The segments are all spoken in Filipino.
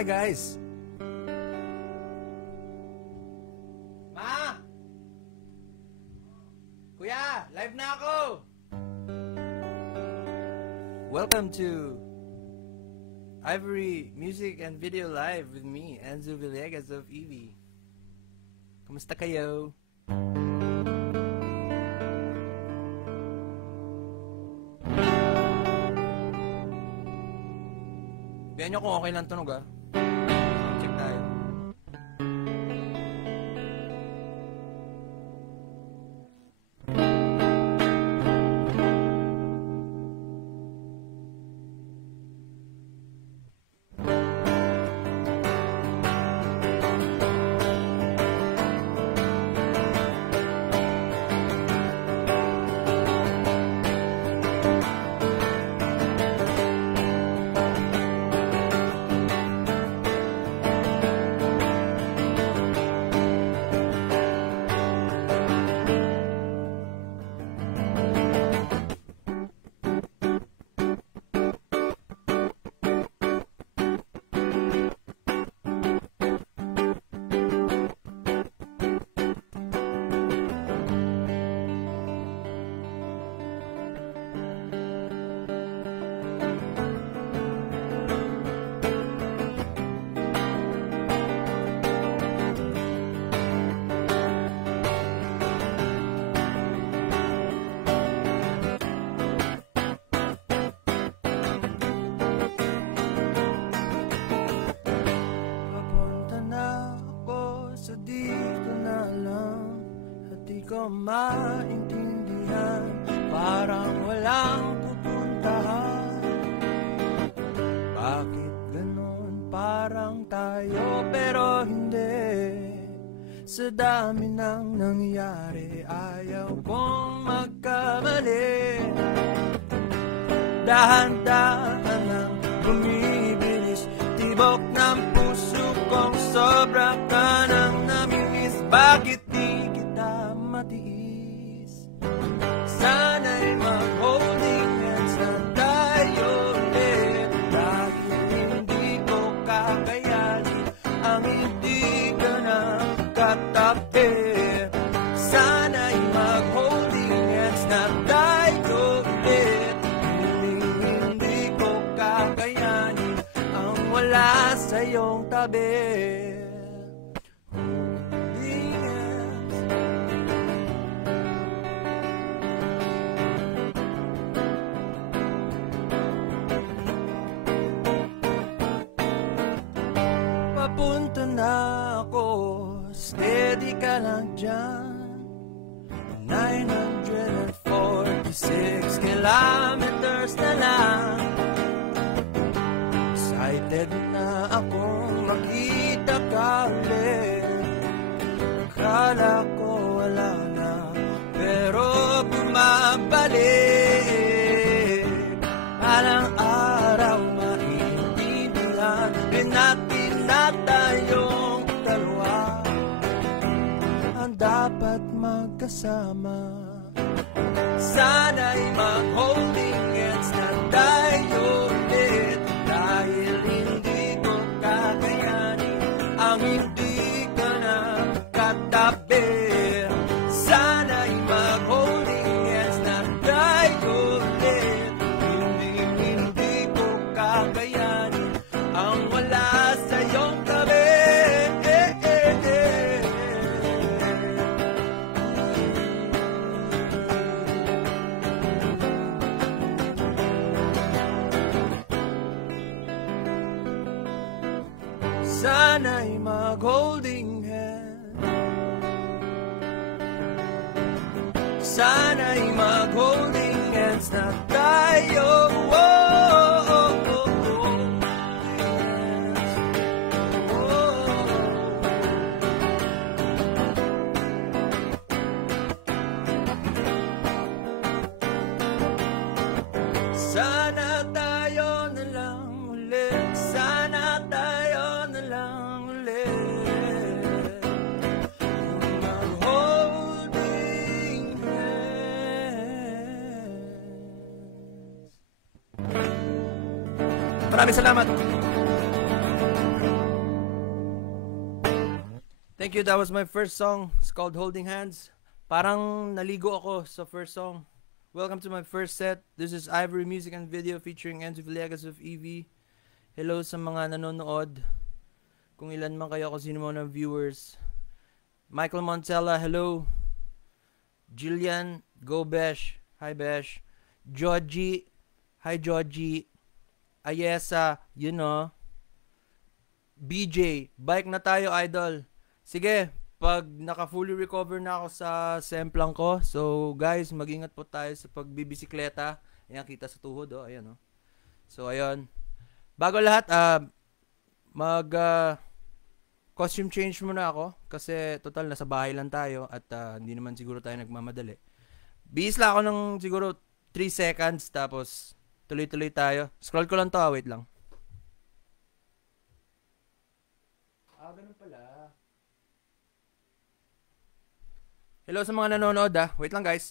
Hi guys! Ma! Kuya, live na ako! Welcome to Ivory Music and Video Live with me, Enzo Villegas of Evie. Kamusta kayo? Bihan nyo kung okay lang tunog ah. Check tayo. Maintindihan, parang walang pupuntahan. Bakit ganon? Parang tayo pero hindi. Sa dami ng nangyari, ayaw kong magkamali. Dahan-dahan lang bumibilis, tibok ng puso kong sobra ka nang namimiss. Bakit di kita matiis? Sana'y mag-holding hands na tayo ulit. Dahil hindi ko kakayanin ang hindi ka na katabi. Sana'y mag-holding hands na tayo ulit. Hindi ko kakayanin ang wala sa iyong tabi. Papunta na ako, steady ka lang dyan. 946 kilometers na lang. Excited na akong makita ka ulit. Akala ko wala na, pero bumabalik. Alang araw maintindihan natin na tayong dalawa ang dapat magkasama. Sana'y mag-holding hands na tayo ulit. Dahil hindi ko kakayanin ang hindi ka na katabi. Sana'y mag-holding hands na tayo ulit. Hindi ko kakayanin ang wala sa iyong tabi. Sana'y mag-holding hands. Sana'y mag-holding hands na tayo. Sana tayo na lang ulit. Sana tayo na lang ulit. Mag-holding hands. Maraming salamat. Thank you. That was my first song. It's called Holding Hands. Parang naligo ako sa first song. Welcome to my first set. This is Ivory Music and Video featuring Enzo Villegas of EV. Hello sa mga nanonood. Kung ilan man kayo, kung sino mo ng viewers. Michael Montella, hello. Jillian, go Besh. Hi Besh. Georgie, hi Georgie. Ayesa, you know. BJ, bike na tayo idol. Sige, pag naka-fully recover na ako sa semplang ko. So guys, mag-ingat po tayo sa pagbibisikleta. Ayan, kita sa tuhod, oh. Ayan, oh. So ayun. Bago lahat, costume change muna ako. Kasi total, nasa bahay lang tayo. At hindi naman siguro tayo nagmamadali. Bihis lang ako ng siguro 3 seconds. Tapos tuloy-tuloy tayo. Scroll ko lang to, wait lang. Ganun pala. Hello sa mga nanonood wait lang guys.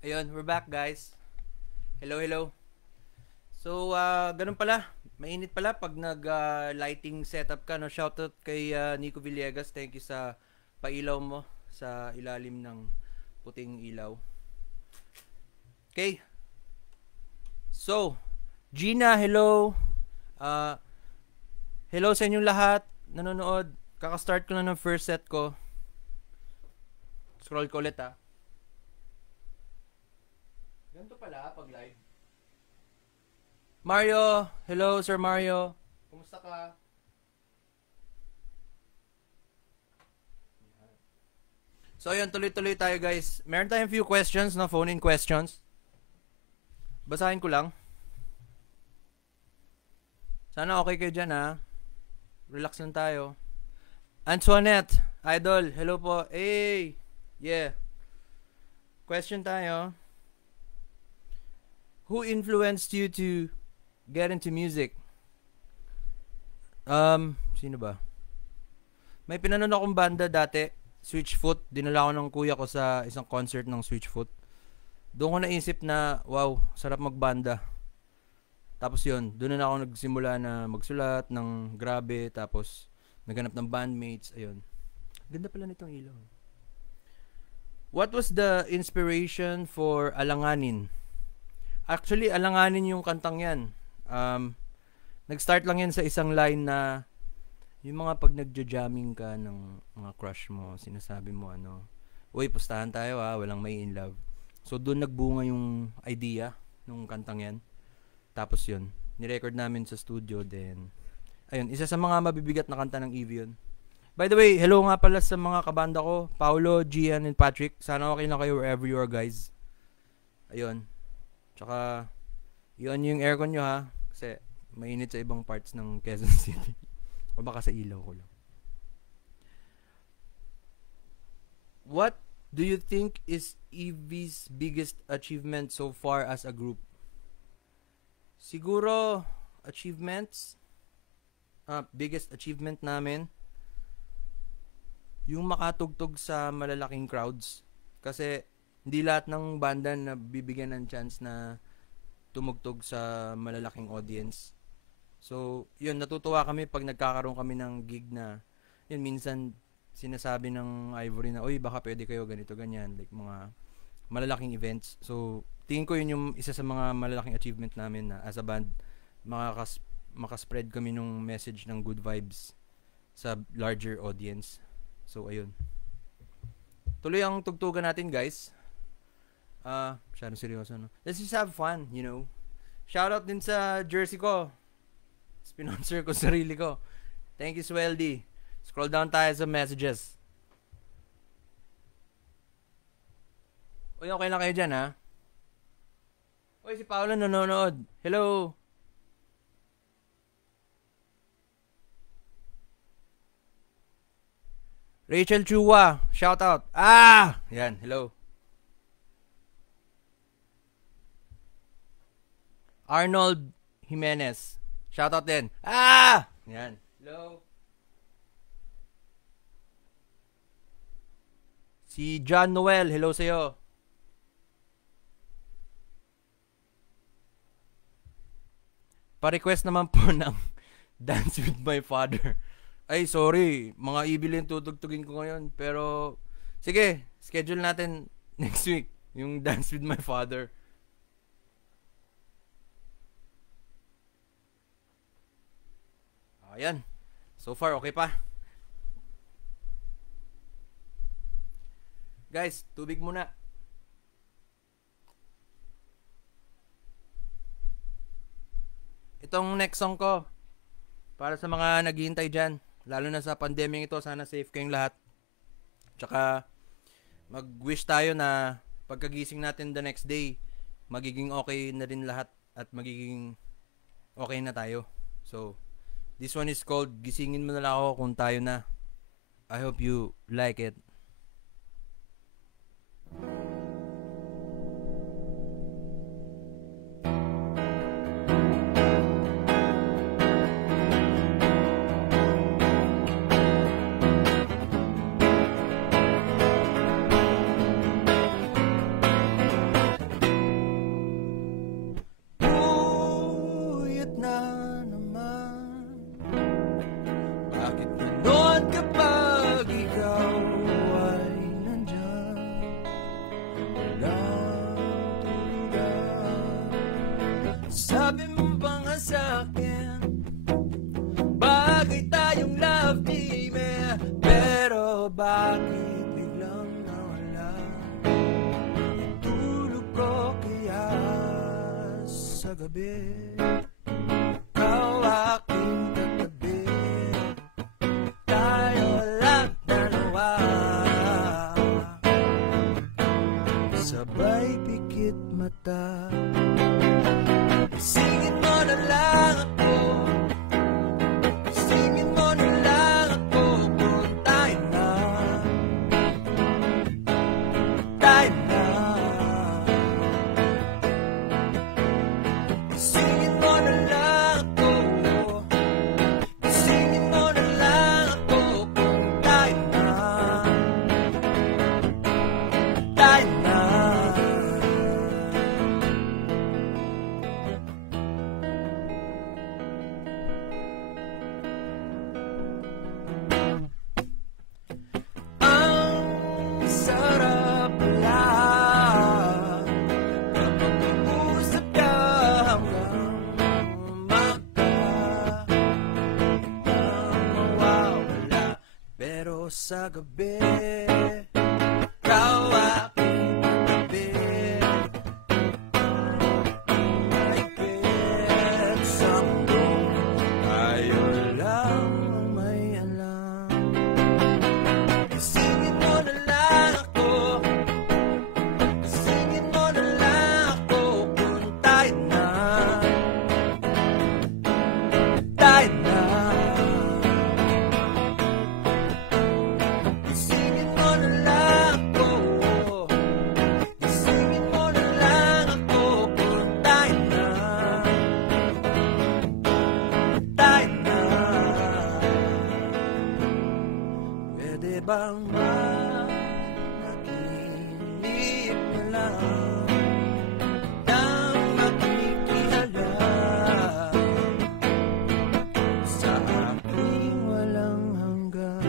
Ayun, we're back guys. Hello, hello. So, ganun pala. Mainit pala pag nag-lighting setup ka. No? Shoutout kay Nico Villegas. Thank you sa pailaw mo sa ilalim ng puting ilaw. Okay. So, Gina, hello. Hello sa inyong lahat nanonood. Kaka-start ko na ng first set ko. Scroll ko ulit Ganito pala pag live. Mario, hello Sir Mario. Kumusta ka? So ayun, tuloy-tuloy tayo guys. Meron tayong few questions, no? Phone-in questions. Basahin ko lang. Sana okay kayo dyan Relax lang tayo. Antoinette, idol, hello po. Hey, yeah. Question tayo. Who influenced you to get into music? Sino ba? May pinanood akong banda dati, Switchfoot. Dinala ko ng kuya ko sa isang concert ng Switchfoot. Doon ko naisip na, wow, sarap magbanda. Tapos yun, doon na ako nagsimula na magsulat ng grabe. Tapos naghanap ng bandmates. Ayun. Ganda pala nitong ilaw. What was the inspiration for Alanganin? Actually, Alanganin yung kantang yan. Nag-start lang yan sa isang line na yung mga pag nagja-jamming ka ng mga crush mo, sinasabi mo uy, pustahan tayo walang may in love. So doon nagbunga yung idea nung kantang yan. Tapos yun, nirecord namin sa studio. Then, ayun, isa sa mga mabibigat na kanta ng EV yun. By the way, hello nga pala sa mga kabanda ko, Paulo, Gian, and Patrick. Sana okay na kayo wherever you are guys. Ayun. Tsaka, yun yung aircon nyo kasi mainit sa ibang parts ng Quezon City. O baka sa ilaw ko lang. What do you think is EV's biggest achievement so far as a group? Siguro, biggest achievement namin, yung makatugtog sa malalaking crowds. Kasi, hindi lahat ng banda na bibigyan ng chance na tumugtog sa malalaking audience. So, yun, natutuwa kami pag nagkakaroon kami ng gig na, yun, minsan sinasabi ng Ivory na, uy, baka pwede kayo ganito, ganyan. Like, mga malalaking events. So, tingin ko yun yung isa sa mga malalaking achievement namin na as a band, makaspread kami ng message ng good vibes sa larger audience. So, ayun. Tuloy ang tugtugan natin, guys. Masyadong seryoso, no? Let's just have fun, you know. Shoutout din sa jersey ko. Sponsor ko sarili ko. Thank you, Sweldy. Scroll down tayo sa messages. Uy, okay lang kayo dyan, ha? Uy, si Paolo nanonood. Hello. Rachel Chua, shout out. Yan, hello. Arnold Jimenez, shout out din. Yan, hello. Si John Noel, hello sa'yo. Pa-request naman po ng Dance with My Father. Ay, sorry. Mga ibilin tutugtugin ko ngayon. Pero, sige. Schedule natin next week. Yung Dance with My Father. Ayan. So far, okay pa. Guys, tubig muna. Itong next song ko, para sa mga naghihintay dyan, lalo na sa pandemyang ito, sana safe kayong lahat. Tsaka, mag-wish tayo na pagkagising natin the next day, magiging okay na rin lahat at magiging okay na tayo. So, this one is called Gisingin Mo Na Lang Ako Kung Tayo Na. I hope you like it. Sabi mo ba nga sa'kin, bagay tayong love team eh. Pero bakit biglang nawala tulog ko kaya sa gabi? Ikaw aking katabi, tayo lang dalawa, sabay pikit mata. Singin mo na lang ako, singin mo na lang ako, kung tayo na, tayo na. Singin mo na lang ako, singin mo na lang ako, kung tayo na, tayo na. Sa gabi, ikaw aking katabi, mahigpit sa mundo, tayo lang ang may alam. Singin mo na lang ako, singin mo na lang ako, kung tayo na, tayo na. Bang nakikinig na lang nang makikialam sa aking walang hanggan.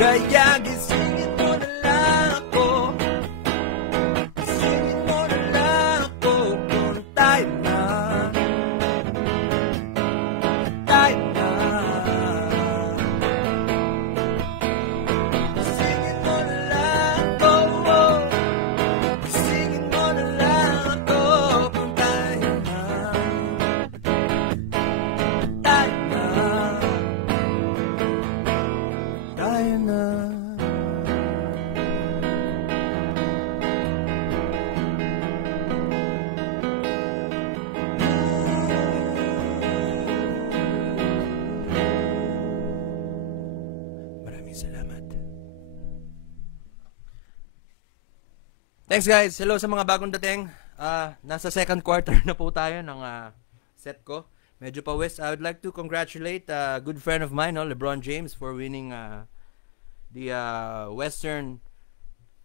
Kaya gisingin mo na lang ako, gisingin mo na lang ako, kung tayo na, tayo na. Maraming salamat. Thanks guys. Hello sa mga bagong dating. Nasa second quarter na po tayo ng set ko. Medyo pa west. I would like to congratulate a good friend of mine, LeBron James, for winning the Western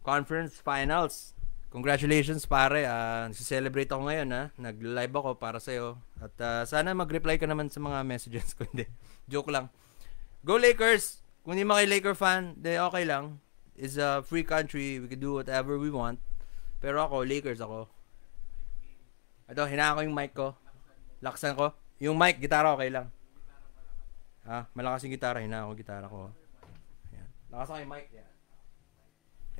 Conference Finals. Congratulations pare. Nagse-celebrate ako ngayon Nag-live ako para sa'yo. At sana mag-reply ka naman sa mga messages ko. Hindi. Joke lang. Go Lakers! Kung hindi mo kay Laker fan, okay lang. It's a free country. We can do whatever we want. Pero ako, Lakers ako. Ito, hinaan ko yung mic ko. Laksan ko. Yung mic, gitara okay lang. Malakas yung gitara. Hinaan ko gitara ko. Ayan. Lakas ko yung mic. Yan.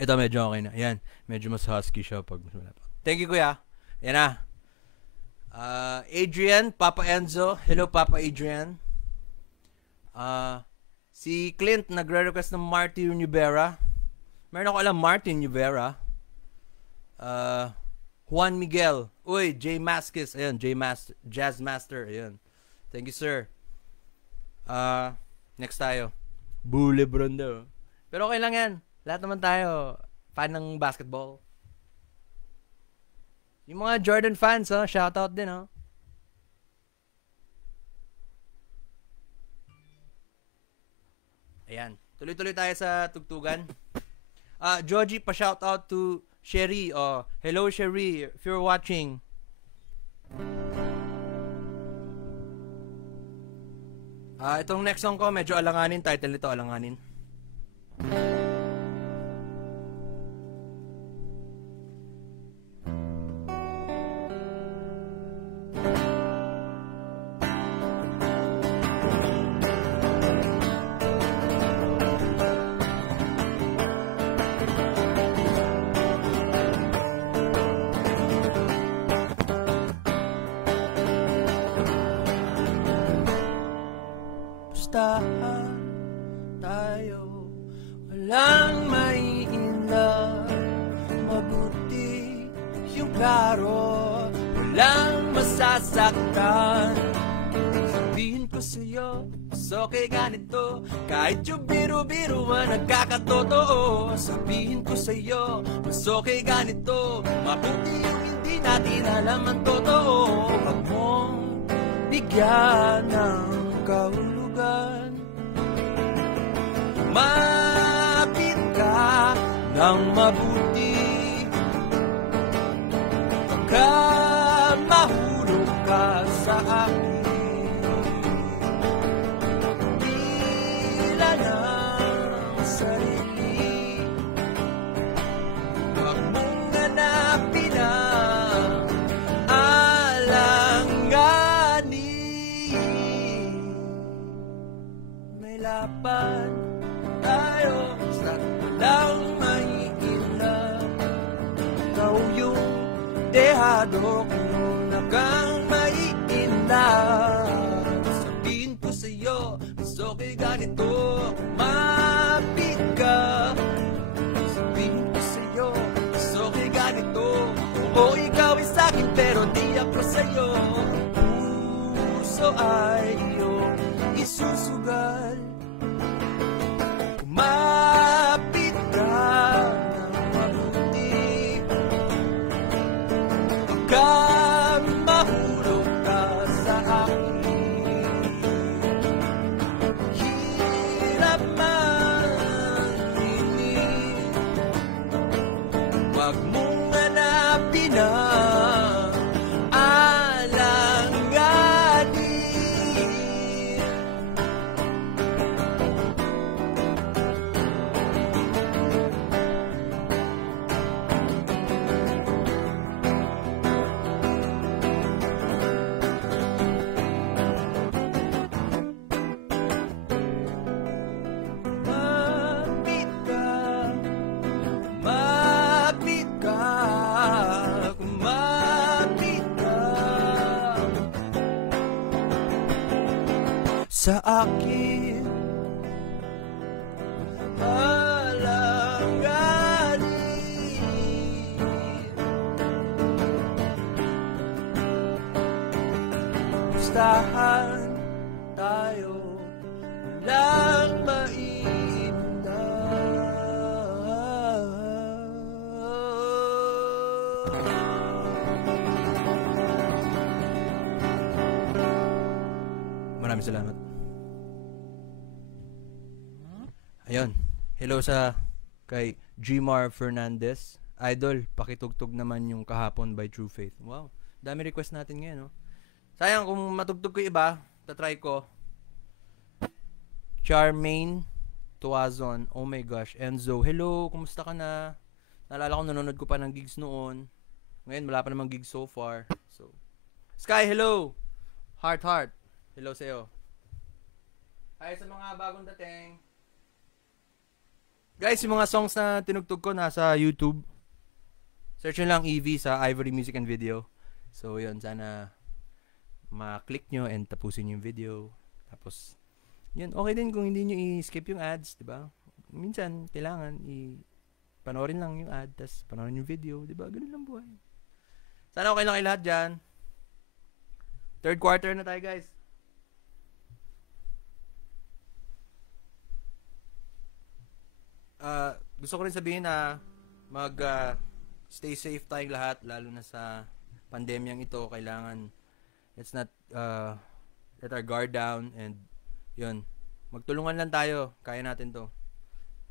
Ito, medyo okay na. Ayan. Medyo mas husky siya pag mas malapit. Thank you, kuya. Ayan na. Adrian, Papa Enzo. Hello, Papa Adrian. Si Clint, nagre-request ng Martin Rivera. Meron ako alam, Martin Rivera. Juan Miguel. Uy, J Mascis. Ayan, Jazz Master. Ayan. Thank you, sir. Next tayo. Bule Brando. Pero okay lang yan. Lahat naman tayo fan ng basketball. Yung mga Jordan fans, shoutout din, Ayan. Tuloy-tuloy tayo sa tugtugan. Georgie, pa-shoutout to Sherry. Hello, Sherry, if you're watching. Itong next song ko, medyo alanganin. Title nito, Alanganin. Tayo walang maiinda, mabuti yung klaro, walang masasaktan. Sabihin ko sa'yo, mas okay ganito, kahit yung biro-biruan nagkakatotoo. Sabihin ko sa'yo, mas okay ganito, mabuti yung hindi natin alam ang totoo. Huwag mong bigyan ng kahulugan, mapit ka ng mabuti, pagka mahulog ka sa akin, tila ng sarili, huwag mong hanapin ang alanganin. May laban tayo sa walang maiinam, ikaw yung dehado kung nakang maiinam. Sabihin ko sa'yo, mas okay ganito, mapit ka. Sabihin ko sa'yo, mas okay ganito, oo ikaw ay sa'kin pero di ako sa'yo. Puso ay iyong isusugal, mapit ka ng mabuti, pagka mahulog ka sa akin, hirap man hiling, huwag mong hanapin ang alanganin. Mapit ka, kumapit ka sa akin, alanganin. Pustahan tayo, walang mainam, salamat. Ayun. Hello sa kay Gmar Fernandez. Idol, pakitugtog naman yung kahapon by True Faith. Wow. Dami request natin ngayon, no? Sayang kung matugtog ko iba, tatry ko. Charmaine Tuazon. Oh my gosh. Enzo, hello. Kumusta ka na? Naalala ko nanonood ko pa ng gigs noon. Ngayon, wala pa namang gigs so far. So, Sky, hello. Heart. Hello sa'yo. Hi sa mga bagong dating. Guys, yung mga songs na tinugtog ko nasa YouTube. Search nyo lang EV sa Ivory Music and Video. So, yun. Sana ma-click nyo and tapusin yung video. Tapos, yun. Okay din kung hindi nyo i-skip yung ads, diba? Minsan, kailangan panoorin lang yung ad, tapos panoorin yung video, diba? Ganun lang buhay. Sana okay lang kayo lahat dyan. Third quarter na tayo, guys. Gusto ko rin sabihin na stay safe tayong lahat, lalo na sa pandemyang ito. Kailangan let's not let our guard down, and yun, magtulungan lang tayo. Kaya natin to.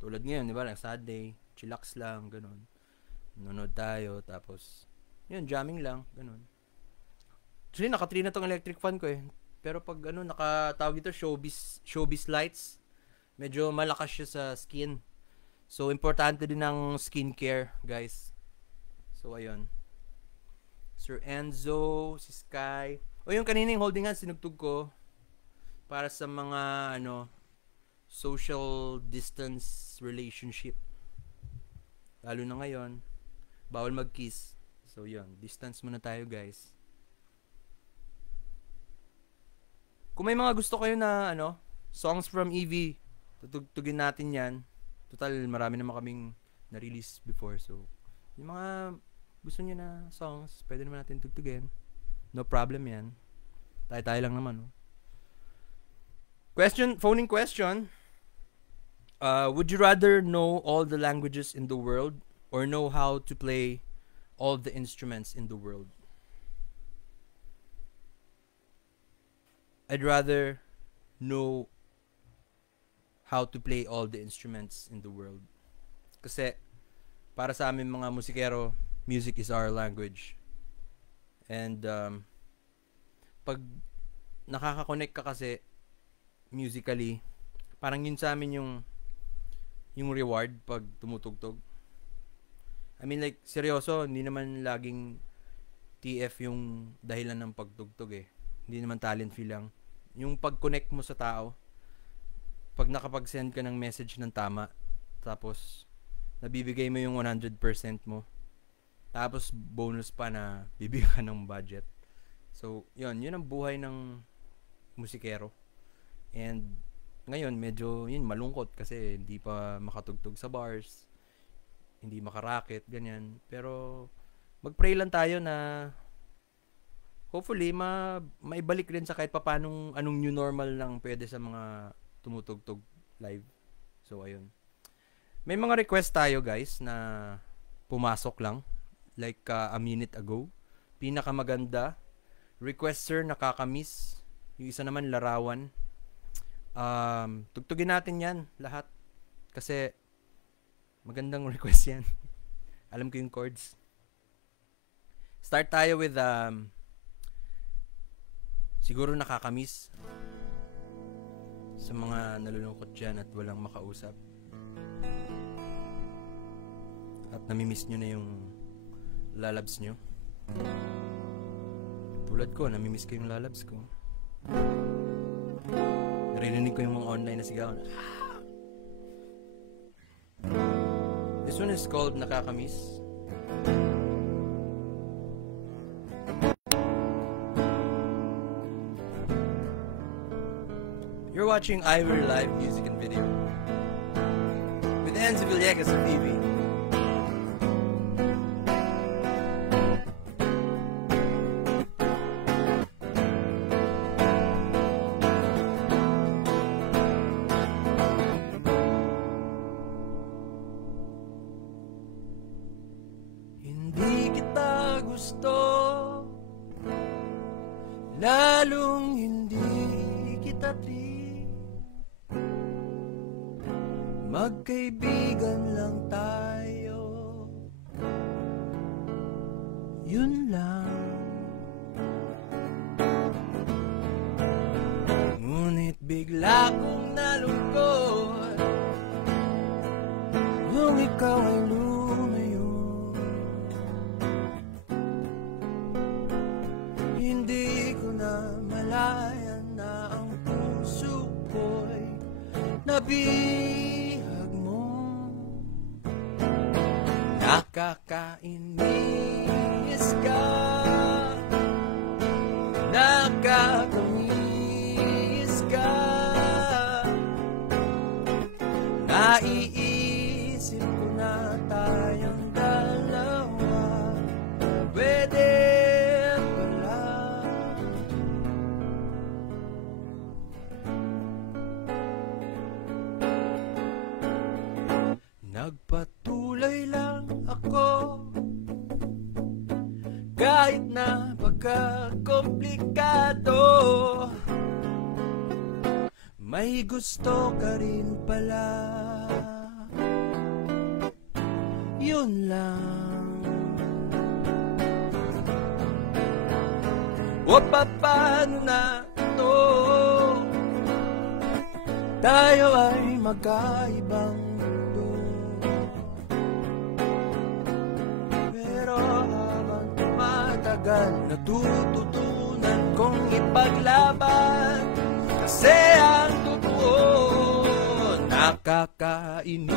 Tulad ngayon, di ba? Like Saturday, chillax lang, ganun. Nanonood tayo, tapos yun, jamming lang, ganun. Actually, naka-3 na tong electric fan ko eh. Pero pag nakatawag dito, showbiz lights, medyo malakas siya sa skin. So, importante din ng skincare, guys. So, ayun. Sir Enzo, si Sky. O yung kaninang holding hands, sinugtog ko para sa mga, social distance relationship. Lalo na ngayon, bawal mag-kiss. So, yun. Distance muna tayo, guys. Kung may mga gusto kayo na, songs from EV, tutugtugin natin yan. Total, marami naman kaming na-release before. So, yung mga gusto nyo na songs, pwede naman natin tugtugin. No problem yan. Tayo-tayo lang naman, no? Phoning question. Would you rather know all the languages in the world or know how to play all the instruments in the world? I'd rather know how to play all the instruments in the world. Kasi para sa amin mga musikero, music is our language. And pag nakaka-connect ka kasi musically, parang yun sa amin yung reward pag tumutugtog. I mean, like, seryoso, hindi naman laging TF yung dahilan ng pagtugtog eh. Hindi naman talent feel lang. Yung pag-connect mo sa tao, pag nakapag-send ka ng message ng tama, tapos nabibigay mo yung 100% mo, tapos bonus pa na bibigyan ka ng budget. So, yun ang buhay ng musikero. And ngayon, medyo malungkot kasi hindi pa makatugtog sa bars, hindi makaraket, ganyan. Pero mag-pray lang tayo na hopefully maibalik rin sa kahit papanong anong new normal lang pwede sa mga tumutugtog live. So ayun. May mga request tayo, guys, na pumasok lang like a minute ago. Pinakamaganda, requester nakakamiss. Yung isa naman larawan. Tugtugin natin yan lahat kasi magandang request yan. Alam ko yung chords. Start tayo with siguro nakakamiss sa mga nalulungkot dyan at walang makausap. At namimiss nyo na yung lalabs nyo. Tulad ko, namimiss ko yung lalabs ko. Narinig ko yung mga online na sigaw. This one is called Nakakamiss. You're watching Ivory Live Music and Video with Enzo Villegas of TV. Hindi kita gusto, lalong hindi kita sympathy. Magkaibigan lang tayo, yun lang. Ngunit bigla kong nalungkot nung ikaw ay lumayo. Hindi ko na malayan na ang puso ko'y nabihag mo. Nakakainis ka, nakakamiss ka. Naiisip ko na tayong dalawa, pwede pala. Nagpatuloy lang ako kahit na pagkakomplikado. May gusto ka rin pala, yun lang. O paano na to? Tayo ay magkaibang mundo, pero habang tumatagal natututunan kong ipaglaban. Kasi ang totoo, nakakainis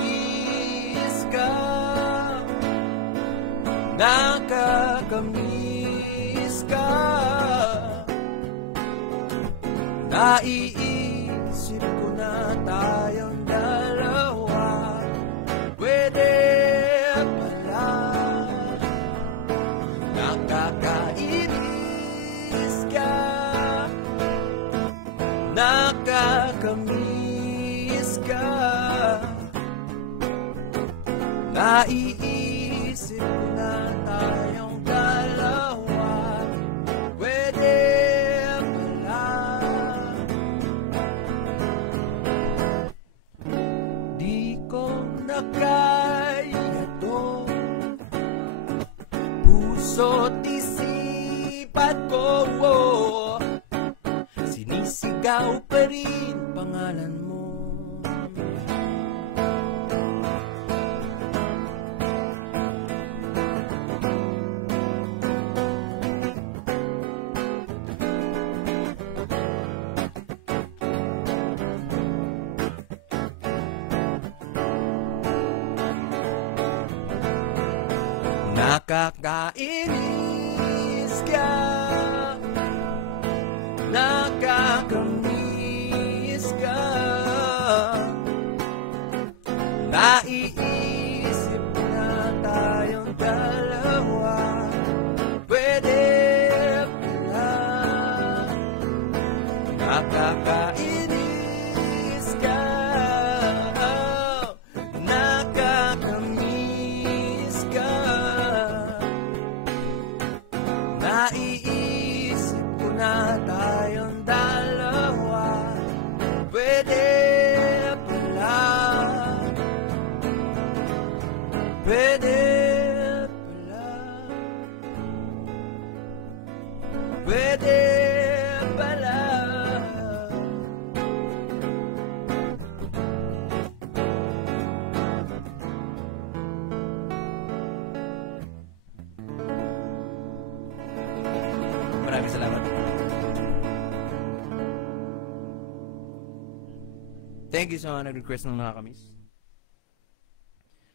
ka, nakakamiss ka. Naiisip ko na tayong dalawa, pwede pala. Nakakainis ka, nakakamiss ka. Naiisip ko na tayong dalawa, pwede pala. Di ko na kaya to, puso't isipan ko. Sinisigaw pa rin pangalan mo. Nakakainis ka, nakakamiss ka. Naiisip na tayong dalawa, pwede pala. Nakakainis ka, nakakamiss ka. Naiisip ko na tayong dalawa, pwede pala. Pwede pala. Pwede pala. Maraming salamat. Thank you sa mga nag-request ng nakakamiss.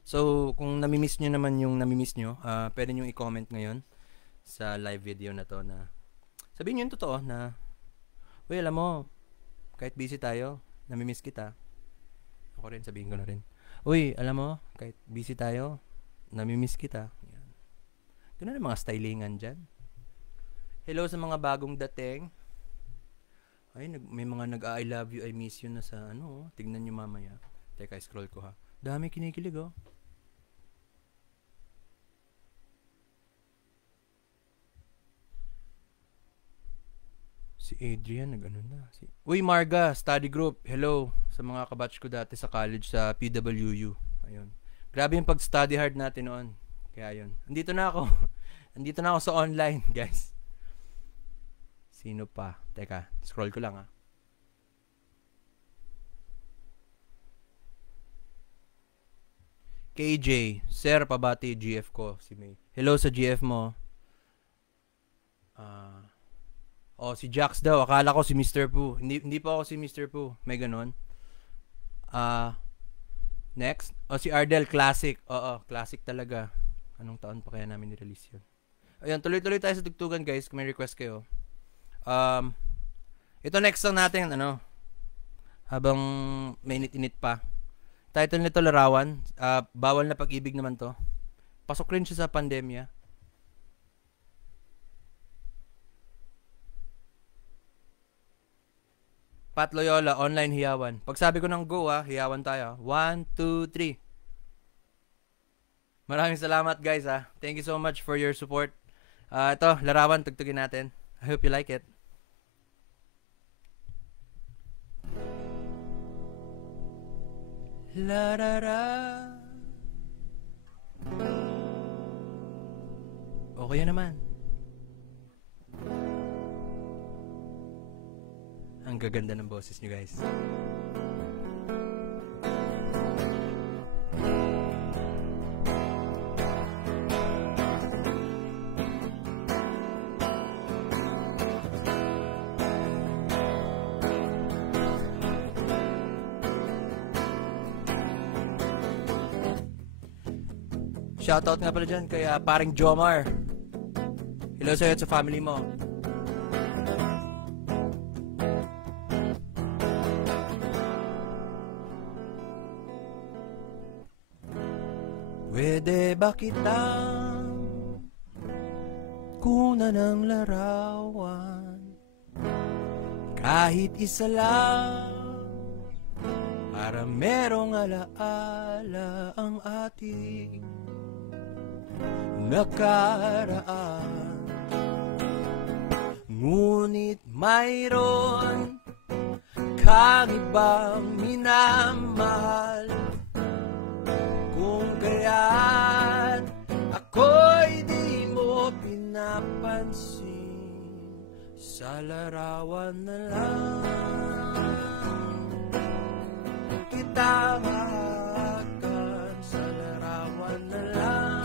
So, kung namimiss nyo naman yung namimiss nyo, pwede nyo i-comment ngayon sa live video na to na sabihin nyo yung totoo na, uy, alam mo, kahit busy tayo, namimiss kita. Ako rin, sabihin ko na rin. Uy, alam mo, kahit busy tayo, namimiss kita. Yan. Ganun ang mga stylingan dyan. Hello sa mga bagong dating. Ay, may mga nag-I love you, I miss you na sa ano. Tignan nyo mamaya. Teka, scroll ko ha. Dami kinikilig oh. Si Adrian, nag-ano na. Uy, Marga, study group. Hello sa mga kabatch ko dati sa college sa PWU. Ayun. Grabe yung pag-study hard natin noon. Kaya yun. Andito na ako. Andito na ako sa online, guys. Sino pa? Teka, scroll ko lang KJ, Sir, pabati GF ko, si May. Hello sa GF mo. Si Jax daw. Akala ko si Mr. Pooh. Hindi pa ako si Mr. Pooh. May ganon. Next. Si Ardel, classic. Oo, classic talaga. Anong taon pa kaya namin ni-release yun? Ayan, tuloy-tuloy tayo sa tugtugan, guys. Kung may request kayo. Ito next song natin, habang mainit-init pa. Title nito, Larawan. Bawal na pag-ibig naman to. Pasok rin siya sa pandemya. Pat Loyola, online hiyawan. Pag sabi ko ng go, hiyawan tayo. 1, 2, 3. Maraming salamat, guys, Thank you so much for your support. Ito, Larawan, tugtugin natin. I hope you like it. Larara. Okay naman. Ang gaganda ng boses nyo, guys. Shoutout nga pala dyan kay paring Jomar. Hello sa'yo at sa family mo. Pwede ba kitang kunan ng larawan? Kahit isa lang, para merong alaala ang ating nakaraan. Ngunit mayroon kang ibang minamahal, kung kaya't ako'y di mo pinapansin. Sa larawan na lang kita mahakan, sa larawan na lang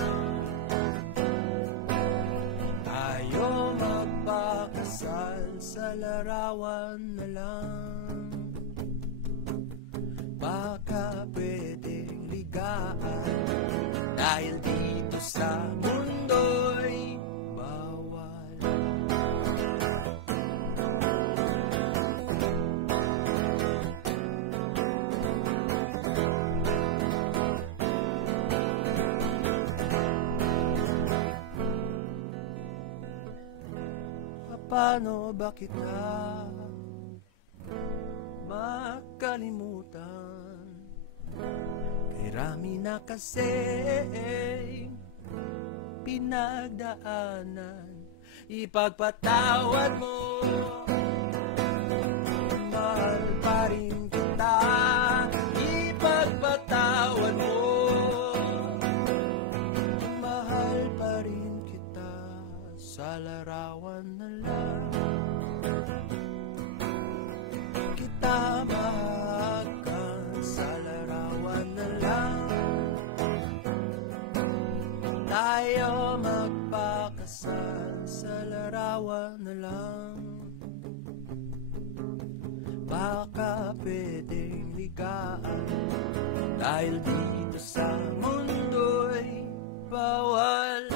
tayo magpakasal, sa larawan na lang baka pwedeng ligaan, dahil dito sa mundo'y bawal. Paano ba kita makalimutan? Kay rami na kasi pinagdaanan, ipagpatawad mo, mahal pa rin kita. Ipagpatawad mo, mahal pa rin kita. Sa larawan na lang kita mahakan, sa larawan na lang tayo magpakasal, sa larawan na lang baka pwedeng ligaan, dahil dito sa mundo'y bawal.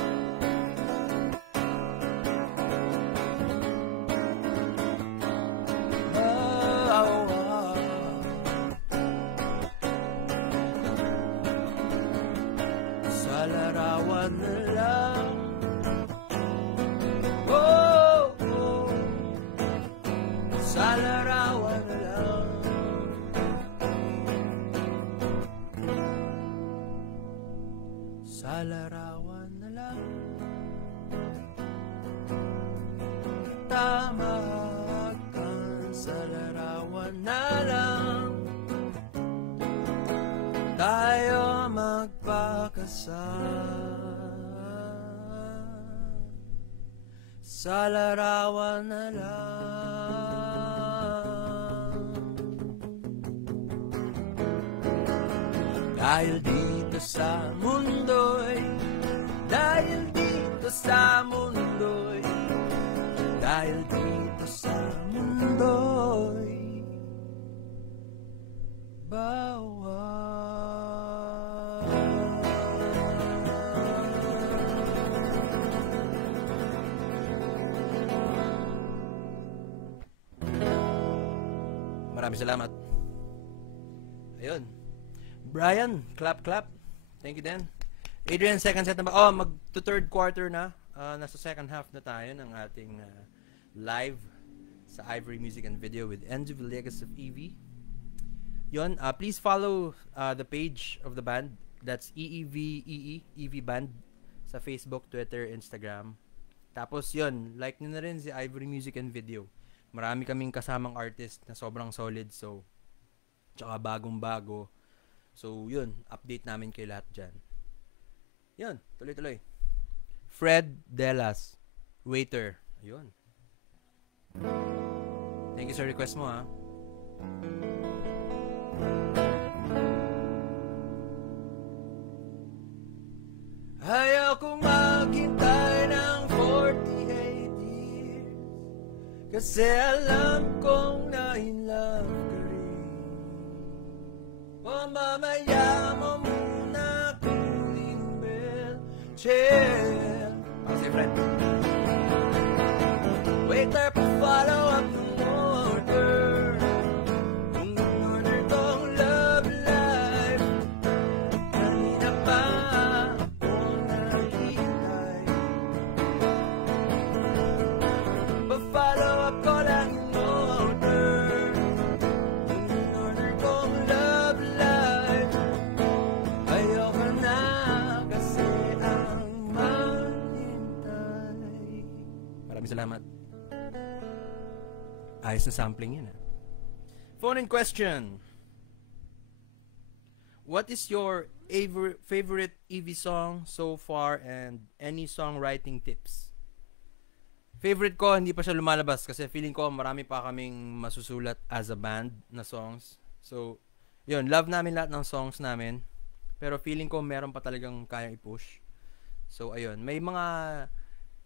Sa larawan na lang, oh, oh. Sa larawan na lang, sa larawan na lang kita mahal. tayo magpakasal sa larawan na lang. Dahil dito sa mundo'y, dahil dito sa mundo'y, dahil dito sa mundo'y bawal. Maraming salamat. Ayun. Brian, clap. Thank you din. Adrian, second set na ba? Oh, mag-to-third quarter na. Nasa second half na tayo ng ating live sa Ivory Music and Video with Enzo Villegas of EV. Yun, please follow the page of the band. That's EV Band sa Facebook, Twitter, Instagram. Tapos yun, like nyo na rin si Ivory Music and Video. Marami kaming kasamang artist na sobrang solid, so tsaka bagong-bago. So yun, update namin kay lahat dyan. Yun, tuloy-tuloy. Fred Delas, Waiter. Ayun. Thank you sa request mo, ha. Ayaw kong maghintay ng 48 years, kasi alam kong na-in love ka rin. O mamaya mo muna kuling bell, chill. Kasi friend, waiter, pa-follow up ng order. Kung in-order kong love life, kanina pa akong nahihintay. Pa-follow up ko lang in-order. Kung in-order kong love life, ayoko na kasi ang maghintay. Maraming salamat. Ayos na sampling yun, ha? Phone in question. What is your favorite EV song so far and any songwriting tips? Favorite ko, hindi pa siya lumalabas kasi feeling ko marami pa kaming masusulat as a band na songs. So, yun, love namin lahat ng songs namin. Pero feeling ko meron pa talagang kayang i-push. So, ayun, may mga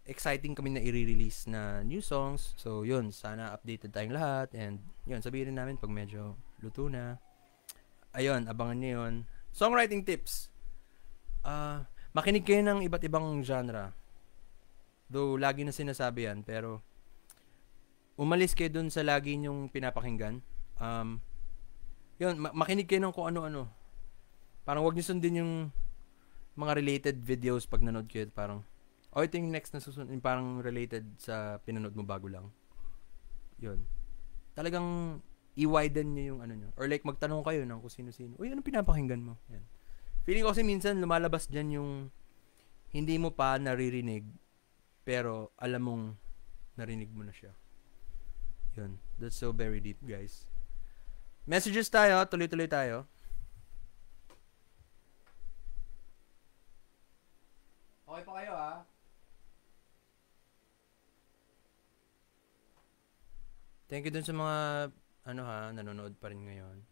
exciting kami na i-release na new songs. So, yun, sana updated tayong lahat. And, yun, sabihin rin namin pag medyo luto na. Ayun, abangan nyo yun. Songwriting tips. Makinig kayo ng iba't ibang genre. Though, lagi na sinasabi yan. Pero, umalis kayo dun sa lagi nyong pinapakinggan. Yun, makinig kayo ng kung ano-ano. Parang wag nyo sundin yung mga related videos pag nanood kayo. Parang, ito yung next na susunod, yung parang related sa pinanood mo bago lang. Yun. Talagang i-widen nyo yung ano nyo. Or like, magtanong kayo ng kung sino-sino. Uy, anong pinapakinggan mo? Yan. Feeling ko kasi minsan lumalabas dyan yung hindi mo pa naririnig, pero alam mong narinig mo na siya. Yun. That's so very deep, guys. Messages tayo. Tuloy-tuloy tayo. Okay pa kayo, ha? Thank you dun sa mga nanonood pa rin ngayon.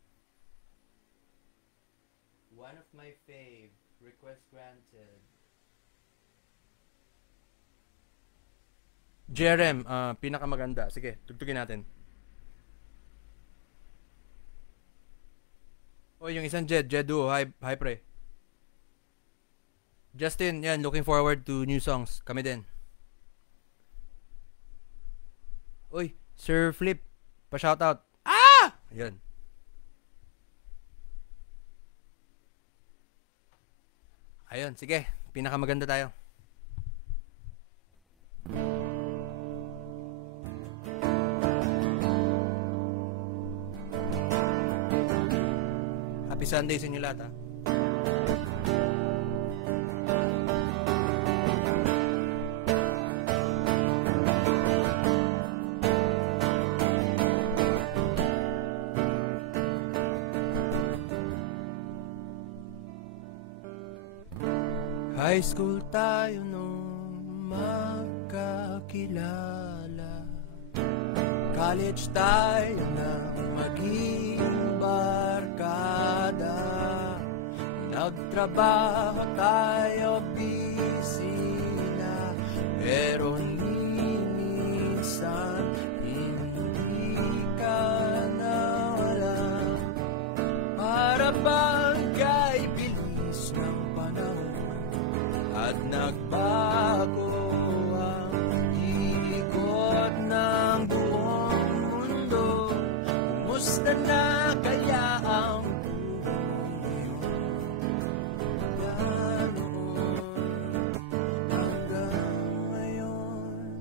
One of my fave. Request granted. Jerem, pinakamaganda. Sige, tugtugin natin. Yung isang Jedu, hi pre. Justin, yan, looking forward to new songs. Kami din. Sir Flip, pa-shoutout. Ayun. Ayun, sige. Pinakamaganda tayo. Happy Sunday sa inyo lahat, ha. High school tayo nung magkakilala, college tayo nang maging barkada, nagtrabaho tayo busy na, pero ni minsan hindi ka nawala. Para bang kay bilis ng panahon at nagbago ang ikot ng buong mundo. Kumusta na kaya ang buhay ngayon? Hanggang ngayon,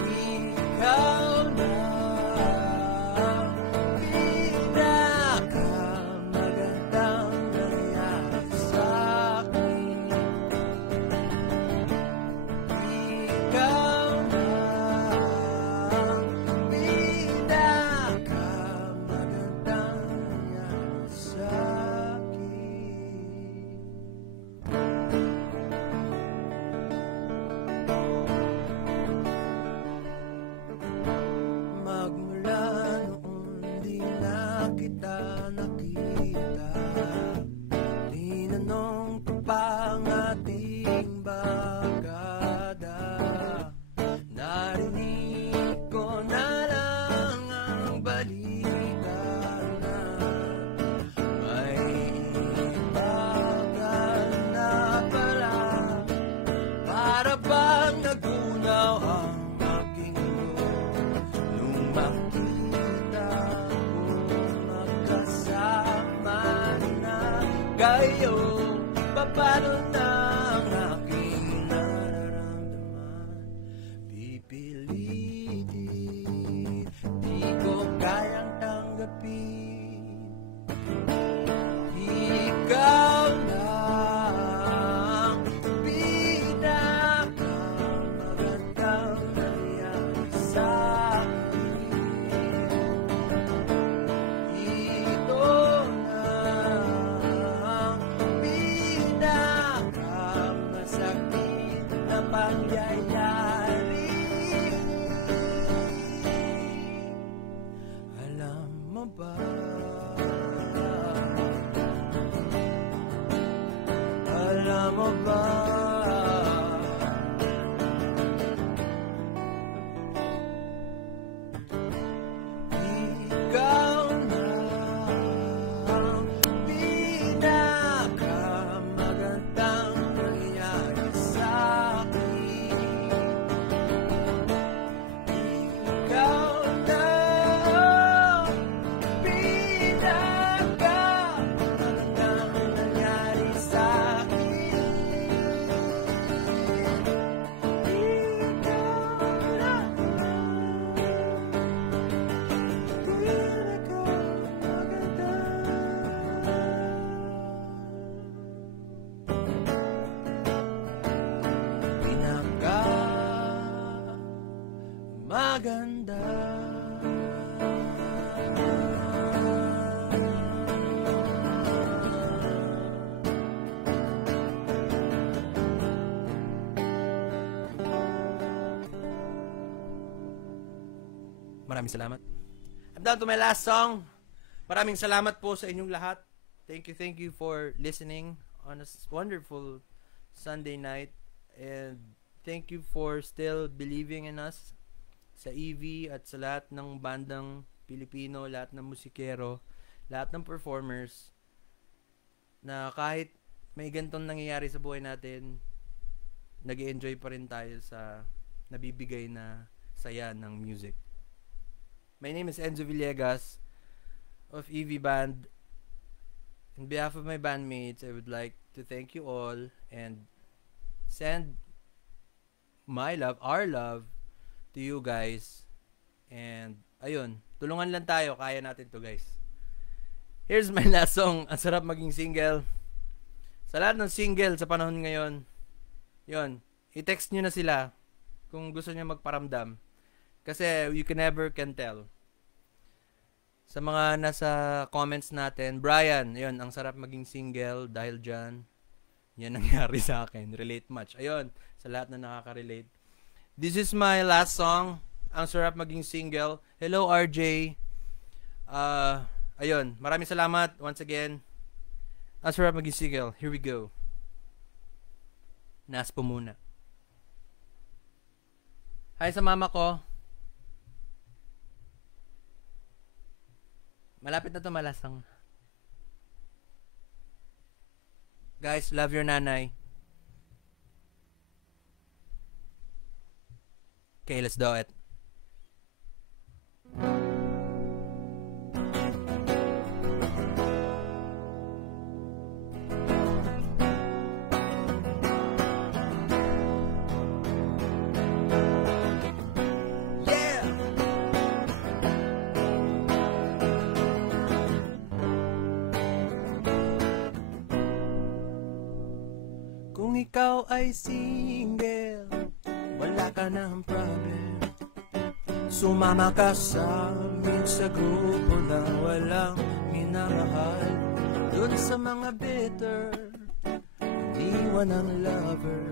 ikaw na pinakamagandang nangyari sa akin. Ikaw na pinakamagandang nangyari sa magmula noon di na kita nakita, tinanong ko pa ang ating barkada, narinig ko na lang ang balita na may iba ka na pala. Para bang nagunaw ang aking ulo nung makita ko magkasama na kayo. Paano na ang aking nararamdaman? Pipilitin, di ko kayang tanggapin. Ikaw na ang pinakamagandang nangyari sa akin. Ito na ang pinakamasakit na pangyayari. Alam mo ba? Alam mo ba? Ikaw na ang pinakamagandang nangyari sa akin. Ikaw na ang pinakamagandang nangyari sa akin. Maganda. Maraming salamat. I'm down to my last song. Maraming salamat po sa inyong lahat. Thank you for listening on a wonderful Sunday night. And thank you for still believing in us sa EV at sa lahat ng bandang Pilipino, lahat ng musikero, lahat ng performers, na kahit may gantong nangyayari sa buhay natin, nag-enjoy pa rin tayo sa nabibigay na saya ng music. My name is Enzo Villegas of EV Band. On behalf of my bandmates, I would like to thank you all and send my love, our love, to you guys. And ayun, tulungan lang tayo, kaya natin to, guys. Here's my last song. Ang sarap maging single. Sa lahat ng single sa panahon ngayon, yun, i-text nyo na sila kung gusto nyo magparamdam. Kasi you can never can tell. Sa mga nasa comments natin, Brian, yun, ang sarap maging single dahil dyan. Yan nangyari sa akin. Relate much. Ayun, sa lahat na nakaka-relate. This is my last song. Ang sarap maging single. Hello, RJ. Ayun, maraming salamat once again. Ang sarap maging single. Here we go. Nas po muna. Hi sa mama ko. Malapit na to malasang. Guys, love your nanay. Okay, let's do it. Kung ikaw ay single, wala ka ng problem. Sumama ka sa amin sa grupo na walang minamahal. Doon sa mga bitter, iniwan ng lover.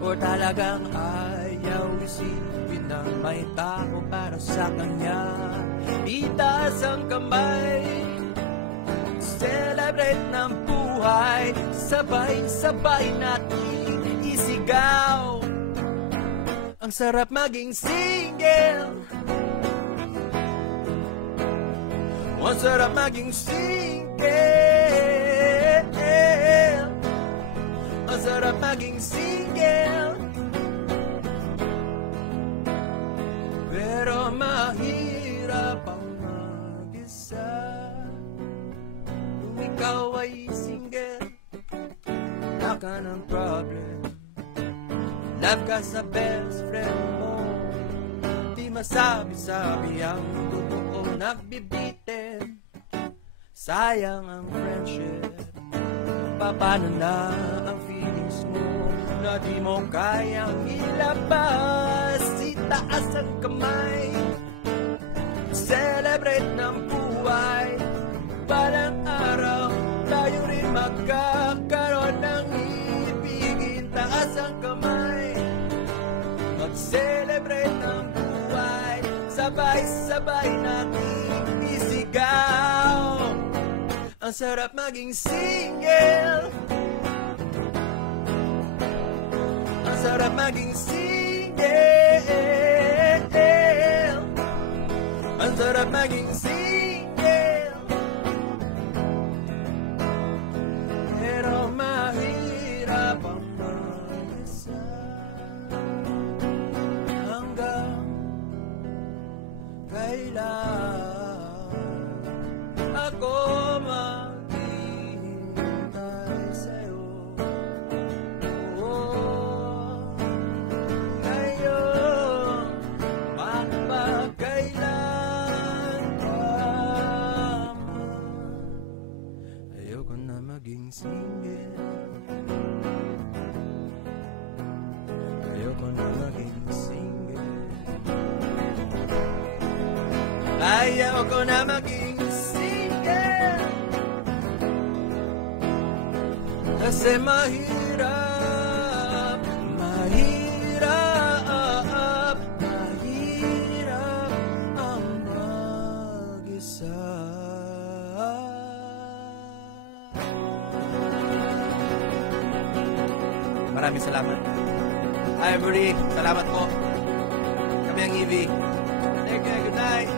O talagang ayaw isipin na may tao para sa kanya. Itaas ang kamay, celebrate ng buhay, sabay-sabay natin isigaw. Ang sarap maging single. Ang sarap maging single. Ang sarap maging single. Pero mahirap ang mag-isa. Kung ikaw ay single, wala ka ng problem. Love ka sa best friend mo, di masabi-sabi ang totoo nagbibitin. Sayang ang friendship. Paano na ang feelings mo na di mo kayang ilabas? Itaas ang kamay, celebrate ng buhay. Balang araw tayo rin magkakaroon ng ibigin. Taas ang kamay, mag-celebrate ng buhay, sabay-sabay natin isigaw. Ang sarap maging single. Ang sarap maging single. Ang sarap maging single. Pero mahirap ang mag-isa. Hanggang kailan ako maghihintay sa'yo? Ngayon, magpagkailan pa man. Ayoko na maging single. Ayoko na maging single. Ayoko na maging single. Kasi mahirap, mahirap, mahirap ang mag-isa. Maraming salamat. Hi everybody, salamat po. Kami ang EV. Take care, good night.